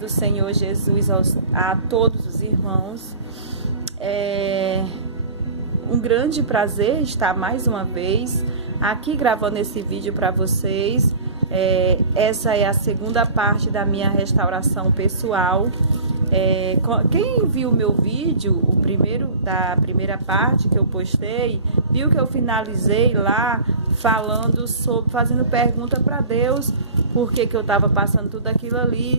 do Senhor Jesus a todos os irmãos. É um grande prazer estar mais uma vez aqui gravando esse vídeo para vocês. Essa é a segunda parte da minha restauração pessoal. Quem viu meu vídeo, da primeira parte que eu postei, viu que eu finalizei lá fazendo pergunta para Deus por que eu estava passando tudo aquilo ali,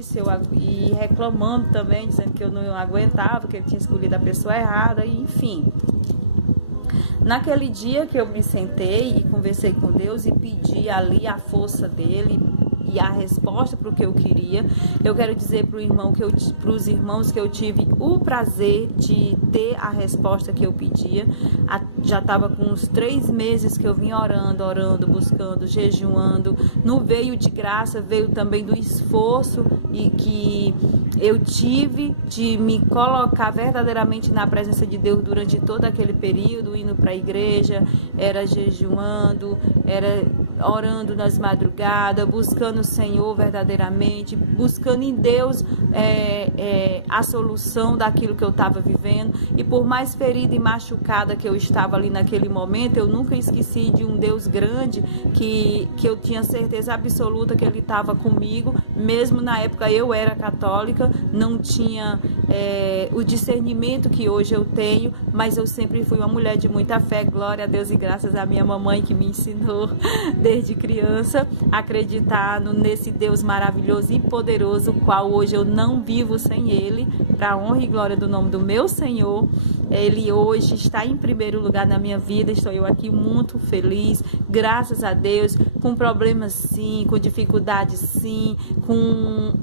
e reclamando também, dizendo que eu não aguentava, que eu tinha escolhido a pessoa errada, e enfim. Naquele dia que eu me sentei e conversei com Deus e pedi ali a força dele e a resposta para o que eu queria, eu quero dizer para os irmãos que eu tive o prazer de ter a resposta que eu pedia. Já estava com uns 3 meses que eu vim orando, buscando, jejuando. Não veio de graça, veio também do esforço e que eu tive de me colocar verdadeiramente na presença de Deus durante todo aquele período, indo para a igreja, era jejuando, era orando nas madrugadas, buscando o Senhor verdadeiramente, buscando em Deus a solução daquilo que eu estava vivendo. E por mais ferida e machucada que eu estava ali naquele momento, eu nunca esqueci de um Deus grande que eu tinha certeza absoluta que Ele estava comigo. Mesmo na época eu era católica, não tinha o discernimento que hoje eu tenho, mas eu sempre fui uma mulher de muita fé. Glória a Deus e graças à minha mamãe que me ensinou desde criança a acreditar nesse Deus maravilhoso e poderoso, o qual hoje eu não vivo sem Ele, para a honra e glória do nome do meu Senhor. Ele hoje está em primeiro lugar na minha vida. Estou eu aqui muito feliz, graças a Deus, com problemas sim, com dificuldades sim, com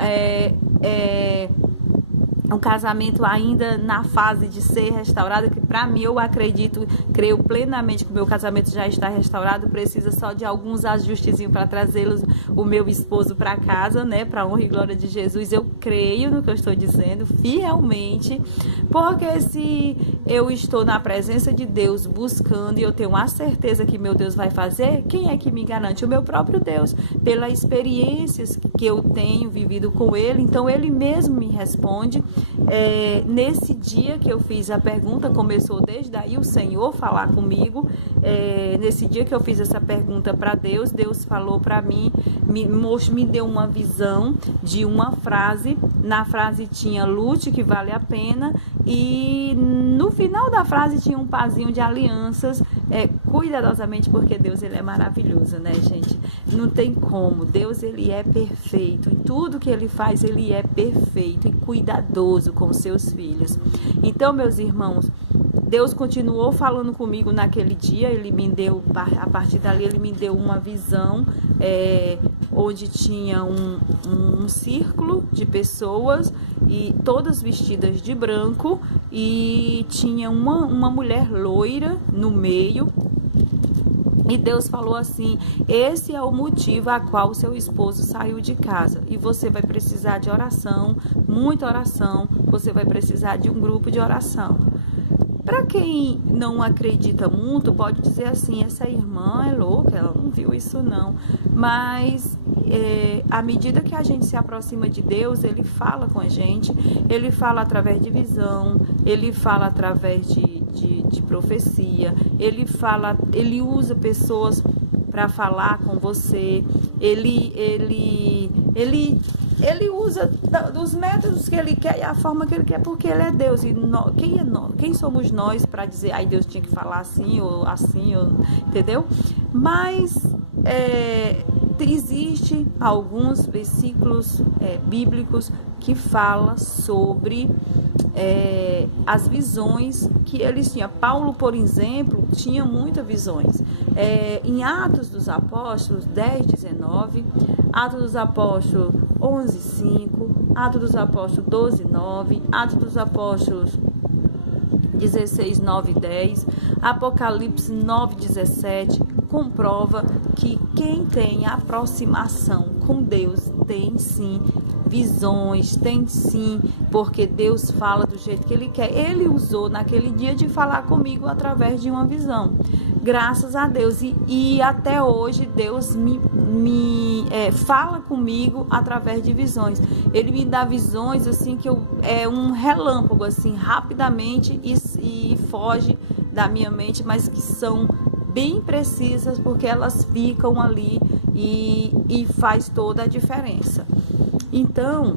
um casamento ainda na fase de ser restaurado, que para mim eu acredito, creio plenamente que o meu casamento já está restaurado, precisa só de alguns ajustezinhos para trazê-los, o meu esposo, para casa, né, para a honra e glória de Jesus. Eu creio no que eu estou dizendo fielmente, porque se eu estou na presença de Deus buscando e eu tenho a certeza que meu Deus vai fazer, quem é que me garante? O meu próprio Deus, pelas experiências que eu tenho vivido com Ele. Então Ele mesmo me responde. Nesse dia que eu fiz a pergunta, começou desde aí o Senhor falar comigo. Nesse dia que eu fiz essa pergunta para Deus, Deus falou para mim, me deu uma visão de uma frase. Na frase tinha lute, que vale a pena, e no final da frase tinha um pazinho de alianças, cuidadosamente, porque Deus, Ele é maravilhoso, né, gente? Não tem como. Deus, Ele é perfeito. Em tudo que Ele faz, Ele é perfeito e cuidadoso com seus filhos. Então, meus irmãos, Deus continuou falando comigo naquele dia. Ele me deu, a partir dali, Ele me deu uma visão onde tinha um círculo de pessoas, e todas vestidas de branco, e tinha uma mulher loira no meio. E Deus falou assim: esse é o motivo a qual seu esposo saiu de casa. E você vai precisar de oração, muita oração. Você vai precisar de um grupo de oração. Para quem não acredita muito, pode dizer assim: essa irmã é louca, ela não viu isso não. Mas à medida que a gente se aproxima de Deus, Ele fala com a gente. Ele fala através de visão, Ele fala através de profecia, Ele usa pessoas para falar com você. Ele usa dos métodos que Ele quer e a forma que Ele quer, porque Ele é Deus. E quem somos nós para dizer, ai, Deus tinha que falar assim, ou entendeu? Mas existe alguns versículos bíblicos que falam sobre as visões que eles tinham. Paulo, por exemplo, tinha muitas visões. Em Atos dos Apóstolos 10:19, Atos dos Apóstolos 11:5, Atos dos Apóstolos 12:9, Atos dos Apóstolos 16:9 e 10, Apocalipse 9:17, comprova que quem tem aproximação com Deus tem sim visões, tem sim, porque Deus fala do jeito que Ele quer. Ele usou naquele dia de falar comigo através de uma visão. graças a Deus. E até hoje Deus fala comigo através de visões. Ele me dá visões assim que é um relâmpago assim, rapidamente e foge da minha mente, mas que são bem precisas, porque elas ficam ali e faz toda a diferença. Então,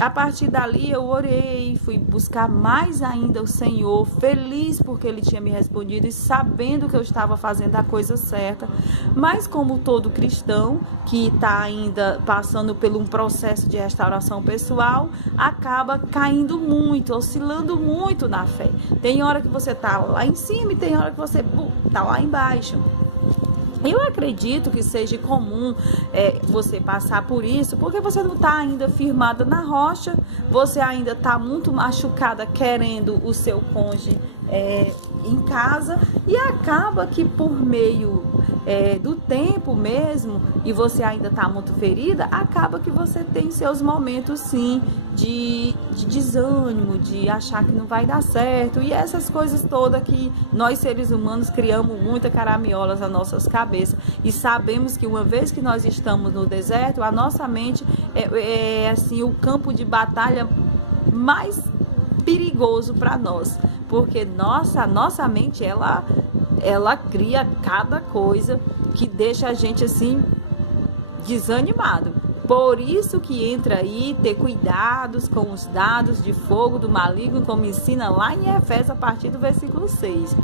a partir dali eu orei, fui buscar mais ainda o Senhor, feliz porque Ele tinha me respondido e sabendo que eu estava fazendo a coisa certa. Mas como todo cristão que está ainda passando por um processo de restauração pessoal, acaba caindo muito, oscilando muito na fé. Tem hora que você está lá em cima e tem hora que você está lá embaixo. Eu acredito que seja comum você passar por isso, porque você não está ainda firmada na rocha, você ainda está muito machucada querendo o seu cônjuge em casa, e acaba que por meio do tempo mesmo, e você ainda está muito ferida, acaba que você tem seus momentos sim de desânimo, de achar que não vai dar certo, e essas coisas todas que nós seres humanos criamos muita caraminholas nas nossas cabeças, e sabemos que uma vez que nós estamos no deserto, a nossa mente é assim o campo de batalha mais perigoso para nós, porque a nossa mente ela cria cada coisa que deixa a gente assim desanimado. Por isso que entra aí ter cuidados com os dados de fogo do maligno, como ensina lá em Efésios a partir do versículo 6.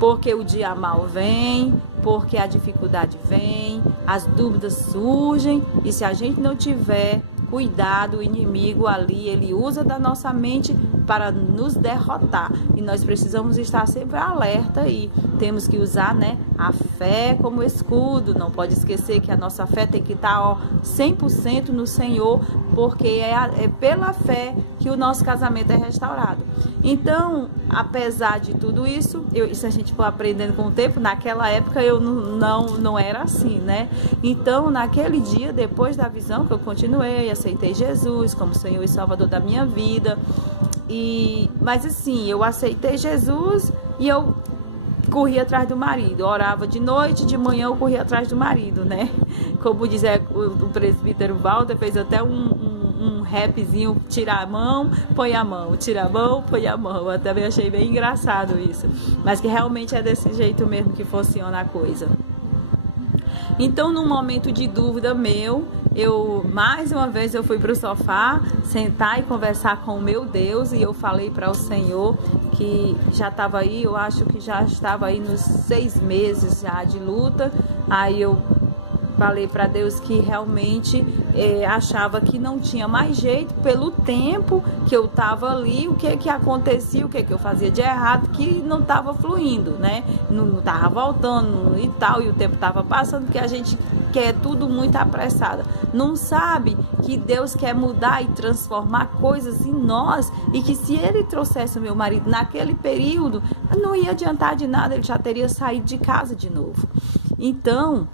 Porque o dia mal vem, porque a dificuldade vem, as dúvidas surgem, e se a gente não tiver cuidado, o inimigo ali, ele usa da nossa mente para nos derrotar. E nós precisamos estar sempre alerta e temos que usar, a fé como escudo. Não pode esquecer que a nossa fé tem que estar 100% no Senhor, porque é pela fé que o nosso casamento é restaurado. Então, apesar de tudo isso, se a gente for aprendendo com o tempo, naquela época eu não era assim, Então, naquele dia, depois da visão que eu continuei, aceitei Jesus como Senhor e Salvador da minha vida. Mas assim, eu aceitei Jesus e eu corria atrás do marido, orava de noite, de manhã eu corria atrás do marido, Como diz o presbítero Walter, fez até um rapzinho, tira a mão, põe a mão, tira a mão, põe a mão. Eu também achei bem engraçado isso, mas que realmente é desse jeito mesmo que funciona a coisa. Então, num momento de dúvida meu, mais uma vez eu fui para o sofá, sentar e conversar com o meu Deus, e eu falei para o Senhor que já estava aí, eu acho que já estava aí nos 6 meses já de luta. Aí eu falei para Deus que realmente achava que não tinha mais jeito pelo tempo que eu estava ali, o que acontecia, o que eu fazia de errado, que não estava fluindo, não estava voltando e tal, e o tempo estava passando, porque a gente quer tudo muito apressado, não sabe que Deus quer mudar e transformar coisas em nós, e que se Ele trouxesse o meu marido naquele período, não ia adiantar de nada, ele já teria saído de casa de novo. Então,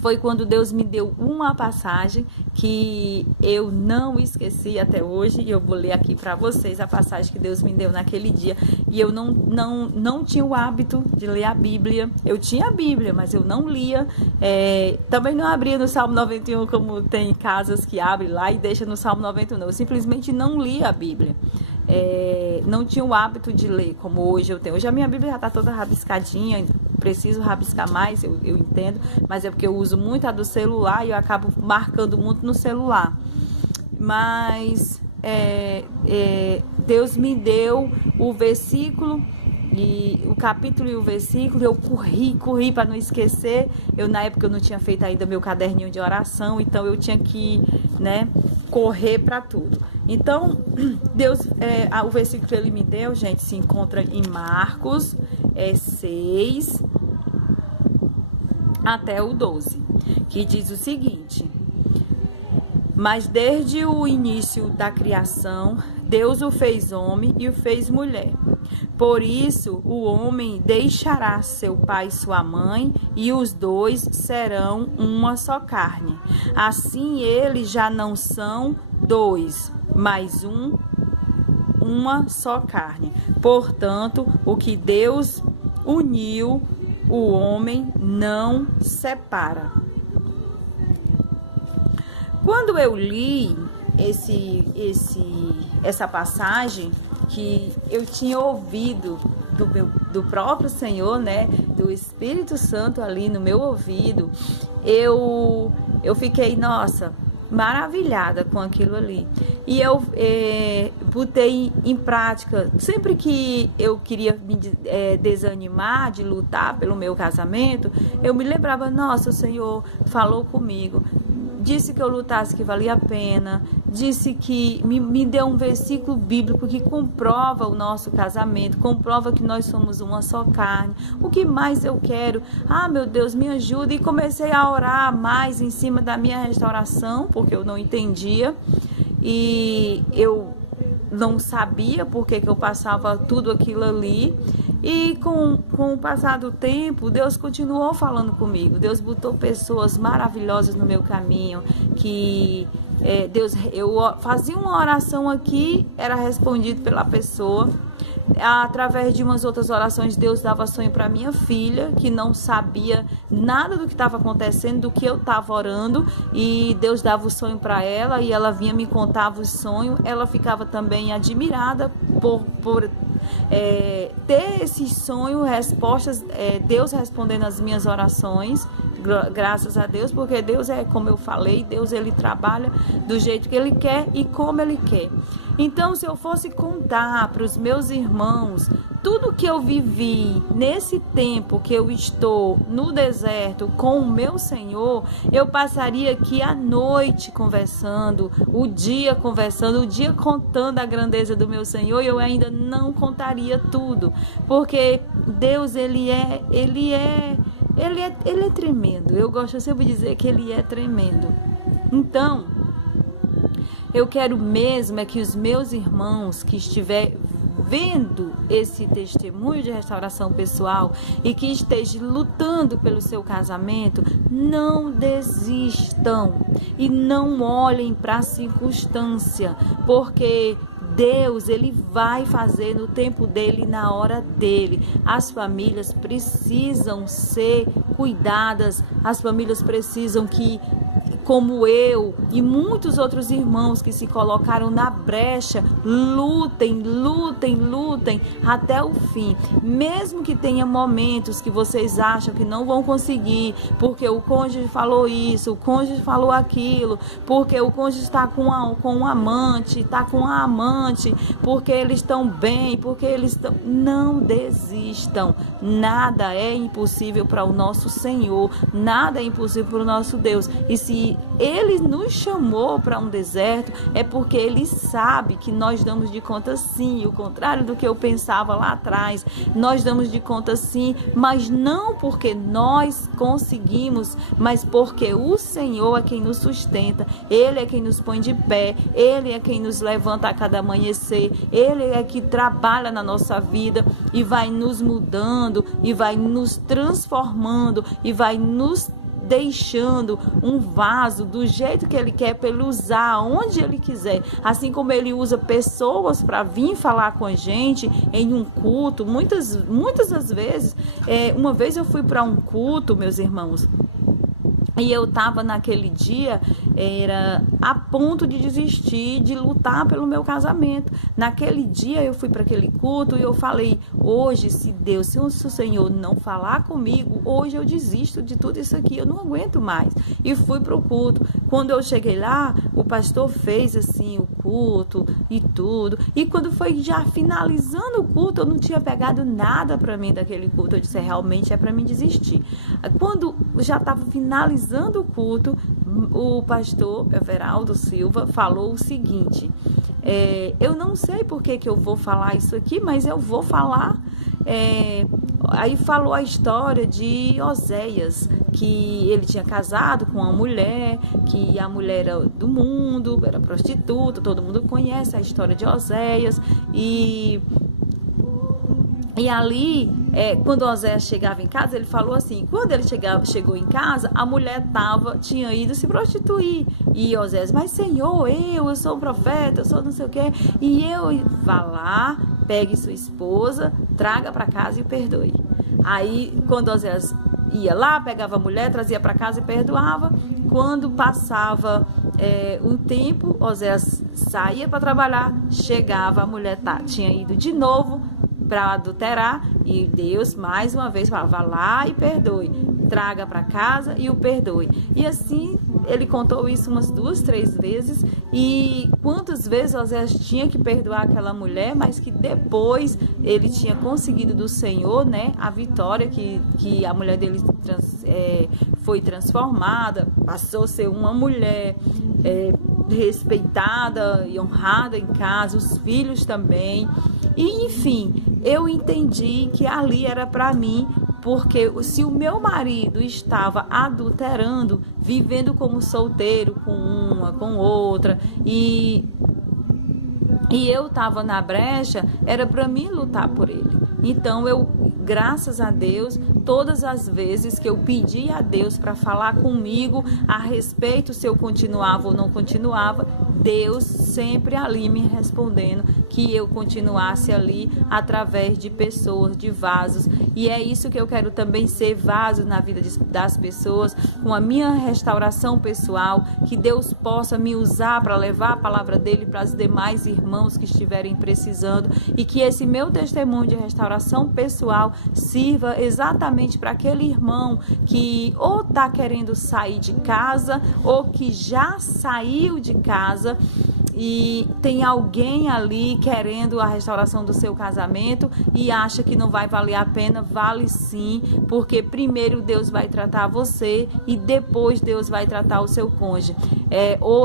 foi quando Deus me deu uma passagem que eu não esqueci até hoje, e eu vou ler aqui para vocês a passagem que Deus me deu naquele dia. E eu não tinha o hábito de ler a Bíblia. Eu tinha a Bíblia, mas eu não lia. Também não abria no Salmo 91, como tem casas que abrem lá e deixa no Salmo 91. Eu simplesmente não lia a Bíblia. Não tinha o hábito de ler como hoje eu tenho. Hoje a minha Bíblia já está toda rabiscadinha, preciso rabiscar mais, eu entendo, mas é porque eu uso muito a do celular e eu acabo marcando muito no celular. Mas Deus me deu o versículo, e o capítulo e o versículo, eu corri para não esquecer. Na época eu não tinha feito ainda meu caderninho de oração, então eu tinha que correr para tudo. Então, Deus, o versículo que Ele me deu, gente, se encontra em Marcos 6 até o 12, que diz o seguinte: mas desde o início da criação, Deus o fez homem e o fez mulher. Por isso, o homem deixará seu pai e sua mãe, e os dois serão uma só carne. Assim, eles já não são dois, mas uma só carne. Portanto, o que Deus uniu, o homem não separa. Quando eu li essa passagem, que eu tinha ouvido do próprio Senhor, né, do Espírito Santo ali no meu ouvido, eu fiquei, nossa, maravilhada com aquilo ali. E eu botei em prática. Sempre que eu queria me desanimar de lutar pelo meu casamento, eu me lembrava, nossa, o Senhor falou comigo, disse que eu lutasse, que valia a pena, disse que me deu um versículo bíblico que comprova o nosso casamento, comprova que nós somos uma só carne. O que mais eu quero? Ah, meu Deus, me ajuda. E comecei a orar mais em cima da minha restauração, porque eu não entendia e eu não sabia por que eu passava tudo aquilo ali. E com o passar do tempo, Deus continuou falando comigo. Deus botou pessoas maravilhosas no meu caminho, que eu fazia uma oração aqui, era respondido pela pessoa. Através de umas outras orações, Deus dava sonho para minha filha, que não sabia nada do que estava acontecendo, do que eu estava orando, e Deus dava o sonho para ela, e ela vinha me contava o sonho. Ela ficava também admirada por ter esse sonho, respostas, Deus respondendo as minhas orações, graças a Deus, porque Deus como eu falei, Deus ele trabalha do jeito que ele quer e como ele quer. Então, se eu fosse contar para os meus irmãos tudo que eu vivi nesse tempo que eu estou no deserto com o meu Senhor, eu passaria aqui a noite conversando, o dia contando a grandeza do meu Senhor, e eu ainda não contaria tudo, porque Deus, ele é tremendo. Eu gosto sempre de dizer que ele é tremendo. Então, eu quero mesmo que os meus irmãos que estiver vendo esse testemunho de restauração pessoal e que esteja lutando pelo seu casamento, não desistam e não olhem para a circunstância, porque Deus, ele vai fazer no tempo dele, na hora dele. As famílias precisam ser cuidadas, as famílias precisam que, como eu e muitos outros irmãos que se colocaram na brecha, lutem até o fim. Mesmo que tenha momentos que vocês acham que não vão conseguir, porque o cônjuge falou isso, o cônjuge falou aquilo, porque o cônjuge está com um amante, está com a amante, porque eles estão bem, porque eles estão... Não desistam. Nada é impossível para o nosso Senhor, nada é impossível para o nosso Deus. E se ele nos chamou para um deserto, é porque ele sabe que nós damos de conta sim, o contrário do que eu pensava lá atrás. Nós damos de conta sim, mas não porque nós conseguimos, mas porque o Senhor é quem nos sustenta, ele é quem nos põe de pé, ele é quem nos levanta a cada amanhecer, ele é que trabalha na nossa vida e vai nos mudando, e vai nos transformando, e vai nos deixando um vaso do jeito que ele quer, para ele usar onde ele quiser, assim como ele usa pessoas para vir falar com a gente em um culto. Muitas das vezes, uma vez eu fui para um culto, meus irmãos, e eu estava naquele dia, era a ponto de desistir de lutar pelo meu casamento. Naquele dia eu fui para aquele culto e eu falei, hoje, se o Senhor não falar comigo, hoje eu desisto de tudo isso aqui, eu não aguento mais. E fui para o culto. Quando eu cheguei lá, o pastor fez assim o culto e tudo. E quando foi já finalizando o culto, eu não tinha pegado nada para mim daquele culto. Eu disse, realmente é para mim desistir. Quando já estava finalizando o culto, o pastor Everaldo Silva falou o seguinte, eu não sei por que eu vou falar isso aqui, mas eu vou falar. Aí falou a história de Oséias, que ele tinha casado com uma mulher, que a mulher era do mundo, era prostituta, todo mundo conhece a história de Oséias, e ali, quando Oséias chegava em casa, ele falou assim, quando ele chegou em casa, a mulher tinha ido se prostituir. E Oséias, mas Senhor, eu sou um profeta, eu sou não sei o quê. E vá lá, pegue sua esposa, traga para casa e o perdoe. Aí, quando Oséias ia lá, pegava a mulher, trazia para casa e perdoava. Quando passava um tempo, Oséias saía para trabalhar, chegava, a mulher tinha ido de novo para adulterar, e Deus mais uma vez falava: vá lá e perdoe, traga para casa e o perdoe. E assim ele contou isso umas 2, 3 vezes. E quantas vezes Oséias tinha que perdoar aquela mulher, mas que depois ele tinha conseguido do Senhor, né, a vitória, que a mulher dele foi transformada, passou a ser uma mulher respeitada e honrada em casa, os filhos também. E enfim, eu entendi que ali era para mim, porque se o meu marido estava adulterando, vivendo como solteiro com uma, com outra, e eu estava na brecha, era para mim lutar por ele. Então eu, graças a Deus, todas as vezes que eu pedi a Deus para falar comigo a respeito se eu continuava ou não continuava, Deus sempre ali me respondendo que eu continuasse ali através de pessoas, de vasos. E é isso que eu quero também, ser vaso na vida das pessoas, com a minha restauração pessoal, que Deus possa me usar para levar a palavra dele para os demais irmãos que estiverem precisando, e que esse meu testemunho de restauração pessoal sirva exatamente para aquele irmão que ou está querendo sair de casa, ou que já saiu de casa e tem alguém ali querendo a restauração do seu casamento e acha que não vai valer a pena. Vale sim, porque primeiro Deus vai tratar você e depois Deus vai tratar o seu cônjuge.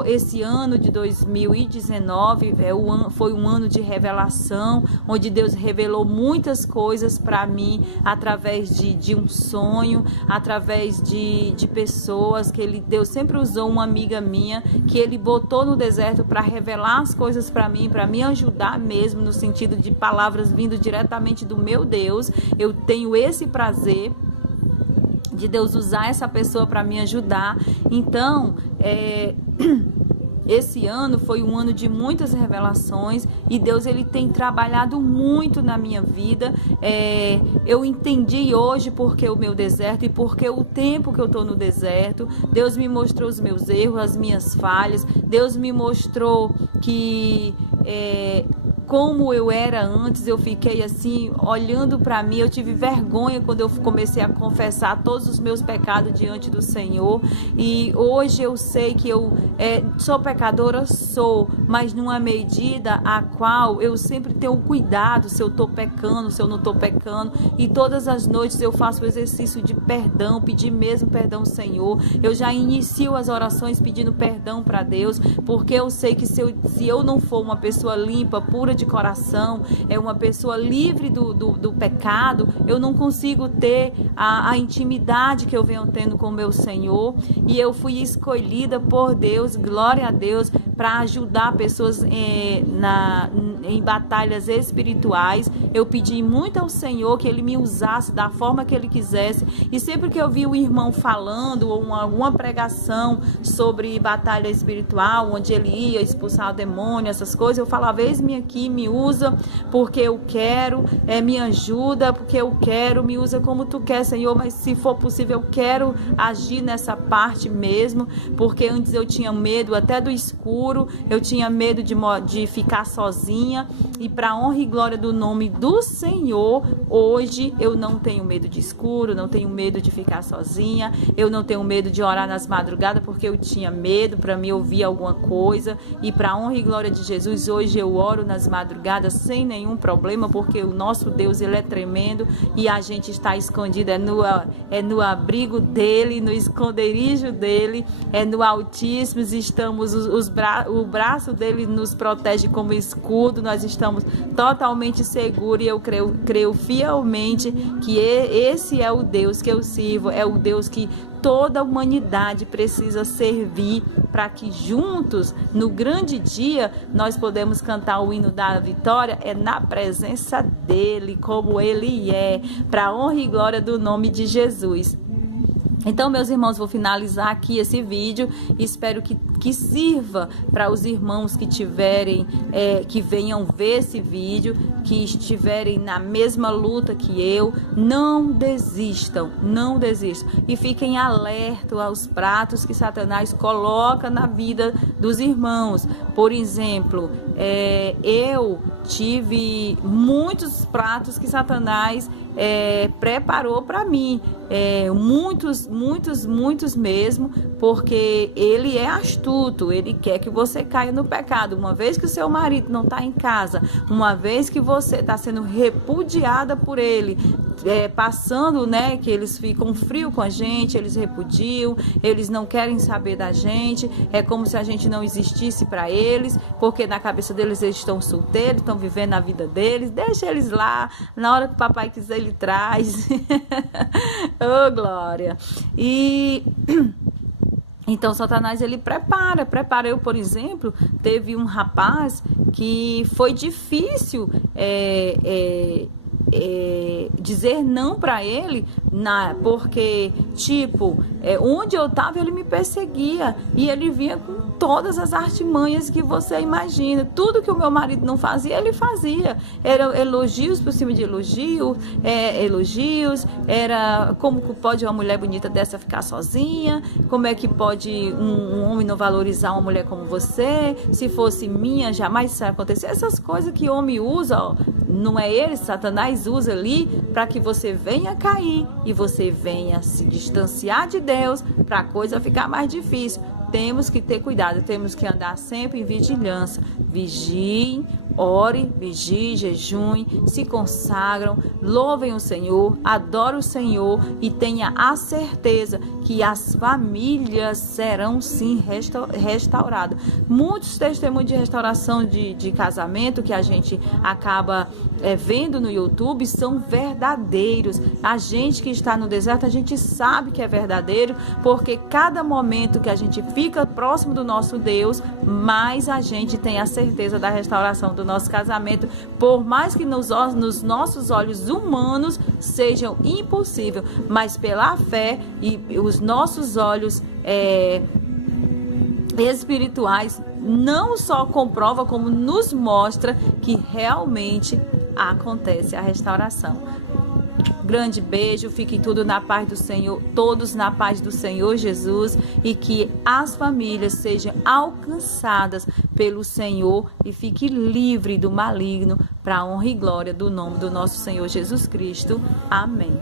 Esse ano de 2019 foi um ano de revelação, onde Deus revelou muitas coisas para mim através de um sonho, através de pessoas que Deus sempre usou uma amiga minha que ele botou no deserto para revelar as coisas para mim, para me ajudar mesmo, no sentido de palavras vindo diretamente do meu Deus. Eu tenho esse prazer de Deus usar essa pessoa para me ajudar. Então, esse ano foi um ano de muitas revelações, e Deus ele tem trabalhado muito na minha vida. Eu entendi hoje porque o meu deserto e porque o tempo que eu estou no deserto. Deus me mostrou os meus erros, as minhas falhas. Deus me mostrou que como eu era antes. Eu fiquei assim, olhando para mim, eu tive vergonha quando eu comecei a confessar todos os meus pecados diante do Senhor, e hoje eu sei que eu sou pecadora, mas numa medida a qual eu sempre tenho cuidado se eu estou pecando, se eu não estou pecando, e todas as noites eu faço o exercício de perdão, pedir mesmo perdão ao Senhor. Eu já inicio as orações pedindo perdão para Deus, porque eu sei que se eu não for uma pessoa limpa, pura de coração, uma pessoa livre do pecado, eu não consigo ter a intimidade que eu venho tendo com o meu Senhor. E eu fui escolhida por Deus, glória a Deus, para ajudar pessoas em batalhas espirituais. Eu pedi muito ao Senhor que Ele me usasse da forma que Ele quisesse, e sempre que eu vi um irmão falando ou alguma pregação sobre batalha espiritual, onde ele ia expulsar o demônio, essas coisas, eu falava: eis-me aqui, me usa porque eu quero, me ajuda porque eu quero, me usa como tu quer, Senhor, mas se for possível eu quero agir nessa parte mesmo, porque antes eu tinha medo até do escuro, eu tinha medo de ficar sozinha, e para honra e glória do nome do Senhor, hoje eu não tenho medo de escuro, não tenho medo de ficar sozinha, eu não tenho medo de orar nas madrugadas, porque eu tinha medo para me ouvir alguma coisa, e para honra e glória de Jesus, hoje eu oro nas madrugadas sem nenhum problema, porque o nosso Deus, Ele é tremendo, e a gente está escondido, no abrigo dEle, no esconderijo dEle, no Altíssimo, estamos, o braço dEle nos protege como escudo, nós estamos totalmente seguros, e eu creio fielmente que esse é o Deus que eu sirvo, é o Deus que toda a humanidade precisa servir, para que juntos, no grande dia, nós podemos cantar o hino da vitória, na presença dEle, como Ele é, para honra e glória do nome de Jesus. Então, meus irmãos, vou finalizar aqui esse vídeo. Espero que que sirva para os irmãos que tiverem, que venham ver esse vídeo, que estiverem na mesma luta que eu. Não desistam, não desistam. E fiquem alertos aos pratos que Satanás coloca na vida dos irmãos. Por exemplo, eu tive muitos pratos que Satanás preparou para mim, muitos mesmo, porque ele é astuto, ele quer que você caia no pecado. Uma vez que o seu marido não está em casa, uma vez que você está sendo repudiada por ele, passando, né, que eles ficam frio com a gente, eles repudiam, eles não querem saber da gente, é como se a gente não existisse para eles, porque na cabeça deles eles estão solteiros, estão vivendo a vida deles. Deixa eles lá, na hora que o papai quiser ele traz. Oh, glória! E então Satanás ele prepara. Eu, por exemplo, teve um rapaz que foi difícil dizer não para ele, porque onde eu estava ele me perseguia, e ele vinha com todas as artimanhas que você imagina. Tudo que o meu marido não fazia, ele fazia. Era elogios por cima de elogios, era como que pode uma mulher bonita dessa ficar sozinha, como é que pode um homem não valorizar uma mulher como você, se fosse minha jamais isso ia acontecer. Essas coisas que o homem usa, ó, não é ele, Satanás usa ali para que você venha cair e você venha se distanciar de Deus, para a coisa ficar mais difícil. Temos que ter cuidado, temos que andar sempre em vigilância. Vigiem, ore, vigiem, jejuem, se consagram, louvem o Senhor, adorem o Senhor e tenha a certeza que as famílias serão sim restauradas. Muitos testemunhos de restauração de casamento que a gente acaba vendo no YouTube são verdadeiros. A gente que está no deserto, a gente sabe que é verdadeiro, porque cada momento que a gente fica próximo do nosso Deus, mais a gente tem a certeza da restauração do nosso casamento, por mais que nos nossos olhos humanos sejam impossível, mas pela fé e os nossos olhos espirituais não só comprova, como nos mostra que realmente acontece a restauração. Grande beijo, fiquem tudo na paz do Senhor, todos na paz do Senhor Jesus, e que as famílias sejam alcançadas pelo Senhor e fique livre do maligno, para a honra e glória do nome do nosso Senhor Jesus Cristo. Amém.